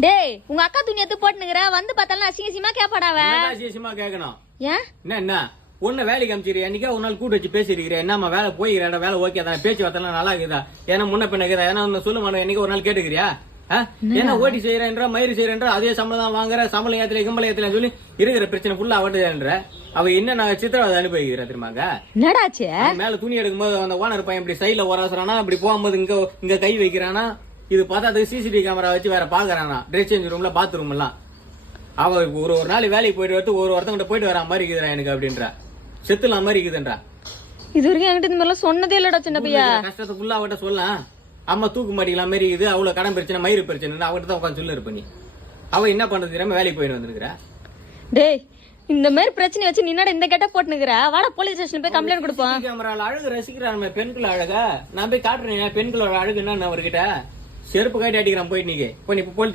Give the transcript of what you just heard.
டேய் உங்க அக்கா துணி எடுத்து போட்டுனுங்கற வந்து பார்த்தாலும் அசிங்கமா கேப்பாடாவ. அசிங்கமா கேக்கணும். ஏன் என்ன ஒண்ணு வேலைக்கு அமிச்சிரு என்னைக்கா ஒரு நாள் கூட்டு வச்சு பேசிருக்கிறேன். என்னம்மா வேலை போய்கிறா வேலை ஓகே தான் பேச்சு வார்த்தை நல்லா இருக்குதா ஏன்னா முன்ன பின்ன இருக்குதா ஏன்னா சொல்லுமா என்னைக்கு ஒரு நாள் கேட்டுக்கிறியா என்ன ஓட்டி செய்யறேன்ற மயிறு செய்யறேன்ற அதே சம்பளம் தான் வாங்குற சம்பளம் ஏத்துல கிம்பளம் ஏத்துல சொல்லி இருக்கிற பிரச்சனை ஃபுல்லா அவட்டுன்ற அவ என்ன நான் சித்திரவதை அனுபவிக்கிறேன் தெரியுமாங்க. என்னடாச்சு மேல துணி எடுக்கும்போது அந்த ஓனர் பையன் இப்படி சைட்ல ஓராசுறானா இப்படி போகும்போது இங்க கை வைக்கிறானா இது பார்த்தா சிசிடிவி கேமரா வச்சு வேற பாக்குறானா ட்ரெஸ் சேஞ்ச் ரூம்ல பாத்ரூம் எல்லாம் அவ ஒரு நாள் வேலைக்கு போயிட்டு வரது ஒருத்தவங்கிட்ட போயிட்டு வரா மாதிரி இருக்குதுடா எனக்கு அப்படின்ற செத்துலாம் மாதிரி இருக்குதுன்றா. இது வரைக்கும் என்கிட்ட இந்த மாதிரிலாம் சொன்னதே இல்லடா சின்ன பையா. கஷ்டத்தை ஃபுல்லா அவட்ட சொல்லலாம். அம்மா தூக்கு மாட்டிக்கலாம் மாதிரி இது அவ்வளவு கடன் பிரச்சனை மயிறு பிரச்சனை அவட்ட தான் உட்காந்து சொல்லு இருப்ப நீ அவ என்ன பண்றது தெரியாம வேலைக்கு போயிட்டு வந்திருக்கிற. டேய் இந்த மாதிரி பிரச்சனை வச்சு நீ என்னடா இந்த கெட்ட போட்டுனுக்குற வாடா போலீஸ் ஸ்டேஷன் போய் கம்ப்ளைண்ட் கொடுப்போம். கேமரால அழகு ரசிக்கிறான் பெண்கள் அழகா நான் போய் காட்டுறேன் பெண்களோட அழகு என்ன அவர்கிட்ட செருப்பு காட்டி அடிக்கிறான் போயிட்டு நீங்க போய் போலீஸ்